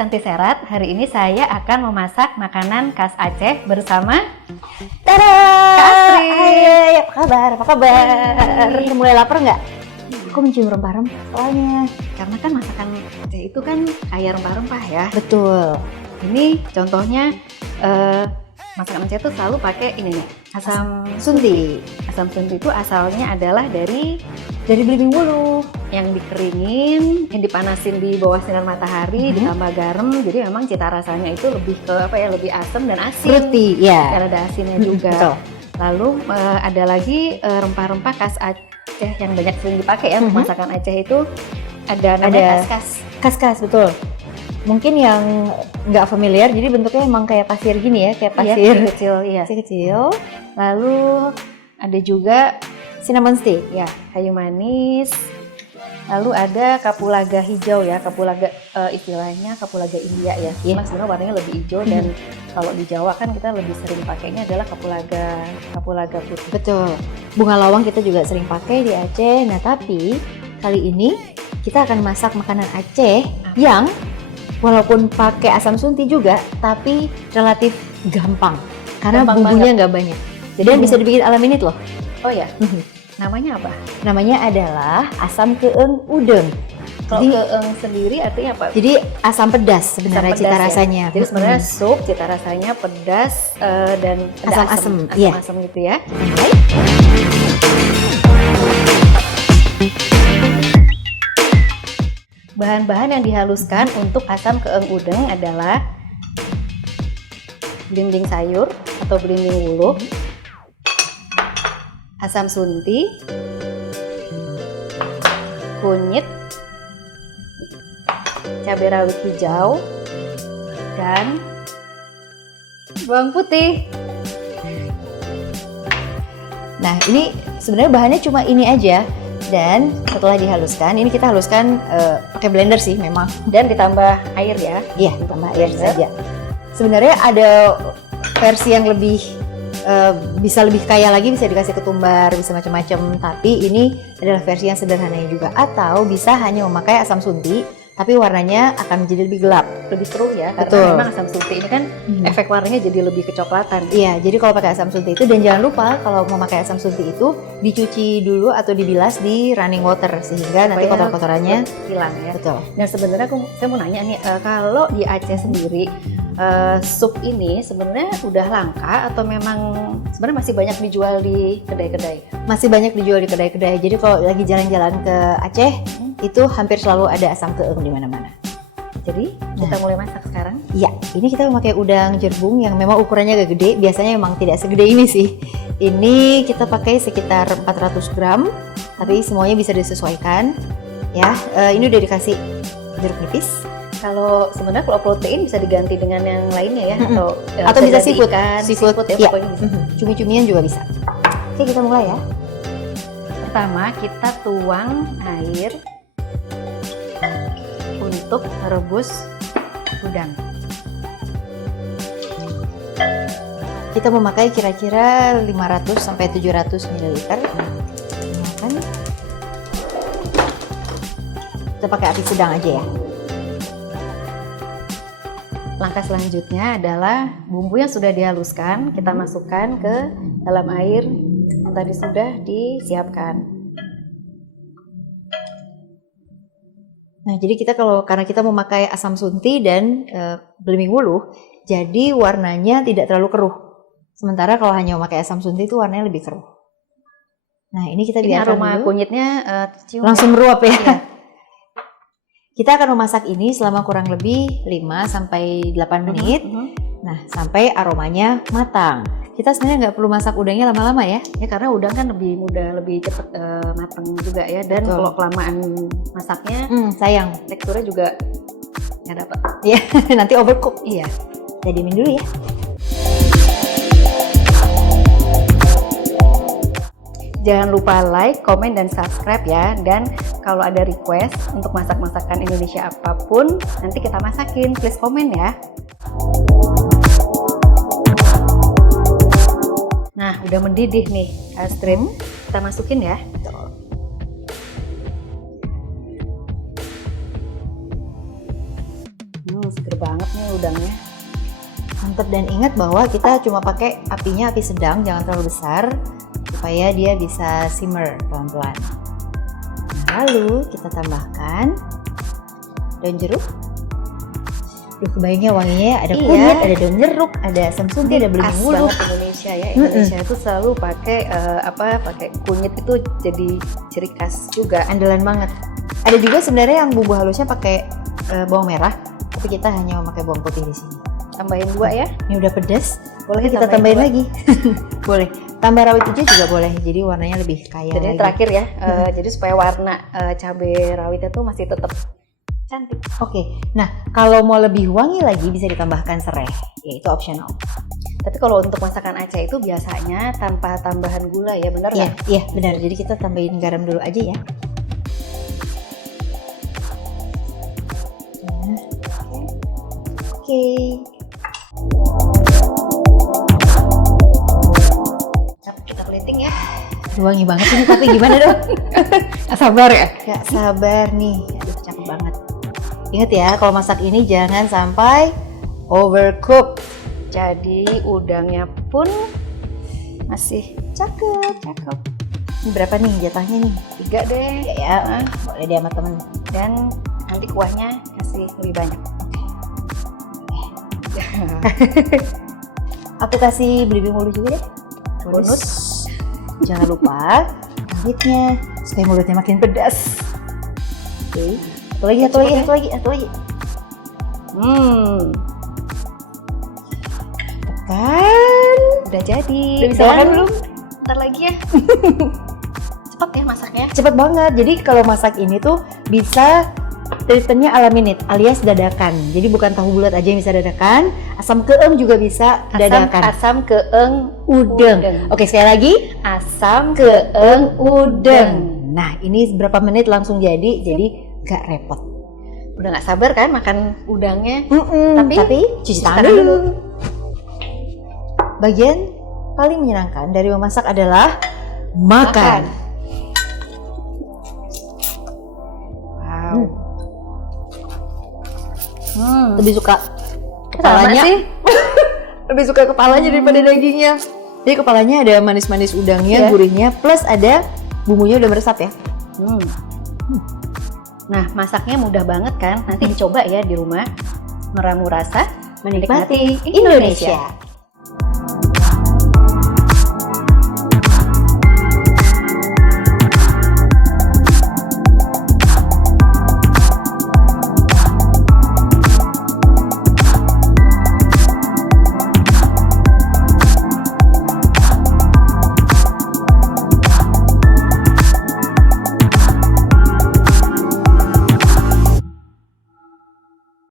Santi Serat. Hari ini saya akan memasak makanan khas Aceh bersama Tada! Kak Astrid. Hai, apa kabar? Apa kabar? Mulai lapar nggak? Aku mencium rempah-rempah soalnya. Karena kan masakan Aceh itu kan kaya rempah-rempah ya. Betul. Ini contohnya masakan Aceh itu selalu pakai ini nih, asam Sunti. Asam sunti itu asalnya adalah dari Belimbing Wuluh. yang dikeringin, yang dipanasin di bawah sinar matahari, ditambah garam. Jadi memang cita rasanya itu lebih ke apa ya, lebih asam dan asin. Fruity, ya. Dan ada asinnya juga. Betul. Lalu ada lagi rempah-rempah khas Aceh yang banyak sering dipakai ya, masakan Aceh itu ada namanya kaskas. Kas-kas, betul. Mungkin yang nggak familiar, jadi bentuknya emang kayak pasir gini ya, kayak pasir kecil, iya. kecil. Lalu ada juga Cinnamon stick. ya kayu manis. Lalu ada kapulaga hijau ya, kapulaga istilahnya kapulaga India ya. Cuma sebenarnya warnanya lebih hijau dan kalau di Jawa kan kita lebih sering pakainya adalah kapulaga putih. Betul. Bunga lawang kita juga sering pakai di Aceh. Nah, tapi kali ini kita akan masak makanan Aceh yang walaupun pakai asam sunti juga, tapi relatif gampang karena Gampang bumbunya nggak banyak. Jadi yang bisa dibikin ala minute loh. Oh ya, namanya apa? Namanya adalah asam keeng udeng. Kalau Jadi- keeng sendiri artinya apa? Jadi asam pedas sebenarnya Asam cita pedas ya? rasanya. Jadi sebenarnya sup cita rasanya pedas dan ada Asam-asem, iya. asam gitu ya. Bahan-bahan yang dihaluskan untuk asam keeng udeng adalah belimbing sayur atau belimbing wuluh, asam sunti, kunyit, cabai rawit hijau, dan bawang putih. Nah, ini sebenarnya bahannya cuma ini aja. Dan setelah dihaluskan, ini kita haluskan pakai blender sih memang. Dan ditambah air ya. Iya, ditambah air saja. Sebenarnya ada versi yang lebih bisa lebih kaya lagi, bisa dikasih ketumbar, bisa macam-macam. Tapi ini adalah versi yang sederhananya juga. Atau bisa hanya memakai asam sunti, tapi warnanya akan menjadi lebih gelap. Lebih seru ya, Betul. karena memang asam sunti ini kan efek warnanya jadi lebih kecoklatan. Iya, jadi kalau pakai asam sunti itu, dan jangan lupa kalau mau pakai asam sunti itu dicuci dulu atau dibilas di running water sehingga nanti Supaya kotor-kotorannya hilang ya. betul. Dan sebenarnya saya mau nanya nih, kalau di Aceh sendiri sup ini sebenarnya udah langka atau memang sebenarnya masih banyak dijual di kedai-kedai? Masih banyak dijual di kedai-kedai. Jadi kalau lagi jalan-jalan ke Aceh, itu hampir selalu ada asam keeng di mana-mana. Jadi kita mulai masak sekarang. Iya, ini kita memakai udang jerbung yang memang ukurannya agak gede. Biasanya memang tidak segede ini sih. Ini kita pakai sekitar 400 gram, tapi semuanya bisa disesuaikan. Ya, ini udah dikasih jeruk nipis. Kalau sebenarnya kalau protein bisa diganti dengan yang lainnya ya, Atau bisa ganti seafood. ikan, Seafood, ya iya. pokoknya bisa. Cumi-cumian juga bisa. Oke, kita mulai ya. Pertama kita tuang air untuk merebus udang. Kita memakai kira-kira 500 sampai 700 ml. Nyalakan. Kita pakai api sedang aja ya. Langkah selanjutnya adalah bumbu yang sudah dihaluskan kita masukkan ke dalam air yang tadi sudah disiapkan. Nah, jadi kita karena kita memakai asam sunti dan belimbing wuluh, jadi warnanya tidak terlalu keruh. Sementara kalau hanya memakai asam sunti itu warnanya lebih keruh. Nah, ini kita Ini biarkan aroma dulu. kunyitnya tercium Langsung meruap ya. Iya. Kita akan memasak ini selama kurang lebih 5 sampai 8 menit. Nah, sampai aromanya matang. Kita sebenarnya nggak perlu masak udangnya lama-lama ya. Ya karena udang kan lebih mudah, lebih cepat matang juga ya. Dan Betul. kalau kelamaan masaknya Sayang. teksturnya juga nggak dapat. Ya, nanti overcook. Iya. Kita diemin dulu ya. Jangan lupa like, komen, dan subscribe ya. Dan kalau ada request untuk masak-masakan Indonesia apapun, nanti kita masakin. Please komen ya. Nah, udah mendidih nih, Astrid. Kita masukin ya. seger banget nih udangnya. Mantep, dan ingat bahwa kita cuma pakai apinya api sedang, jangan terlalu besar supaya dia bisa simmer pelan-pelan. Nah, lalu kita tambahkan daun jeruk. Duh, kebayangnya wanginya ada kunyit, ada daun jeruk, ada asam sunti, ada belimbing Khas wuluh. banget Indonesia ya. Indonesia itu selalu pakai pakai kunyit, itu jadi ciri khas juga. Andalan banget. Ada juga sebenarnya yang bumbu halusnya pakai bawang merah, tapi kita hanya memakai bawang putih di sini. Tambahin 2 ya. Ini udah pedas, Boleh kita tambahin dua. lagi. Boleh. Tambah rawit hijau juga boleh, jadi warnanya lebih kaya Jadi lagi. terakhir ya, jadi supaya warna cabai rawitnya tuh masih tetap cantik. Oke, nah kalau mau lebih wangi lagi bisa ditambahkan serai, yaitu optional. Tapi kalau untuk masakan Aceh itu biasanya tanpa tambahan gula ya, benar Iya, nggak? iya benar. Jadi kita tambahin garam dulu aja ya. Nah, oke. Kita keliting ya. Wangi banget ini, tapi gimana dong? Sabar ya? Gak sabar nih. Aduh, cakep banget. Ingat ya, kalau masak ini jangan sampai overcook. Jadi udangnya pun masih cakep. Ini berapa nih jatahnya nih? 3 deh. Ya, boleh deh sama temen. Dan nanti kuahnya kasih lebih banyak. Aku kasih belimbing wuluh juga deh. Bonus. Jangan lupa rawitnya supaya mulutnya makin pedas. Oke. Satu lagi. Kan Udah jadi. Udah bisa Dan makan belum? Ntar lagi ya. Cepet ya masaknya. cepet banget. Jadi kalau masak ini tuh bisa treatmentnya ala minute alias dadakan. Jadi bukan tahu bulat aja yang bisa dadakan, asam keeng juga bisa dadakan. Asam keeng Udeng. Oke, sekali lagi. Asam keeng udeng. Nah, ini berapa menit langsung jadi gak repot. Udah nggak sabar kan makan udangnya? Tapi cuci tangan dulu. Bagian paling menyenangkan dari memasak adalah makan. Wow. Lebih suka Sama kepalanya. sih. Lebih suka kepalanya daripada dagingnya. Jadi kepalanya ada manis-manis udangnya, gurihnya, plus ada bumbunya udah meresap ya. Nah, masaknya mudah banget kan? Nanti dicoba ya di rumah. Meramu rasa, Menikmati Indonesia.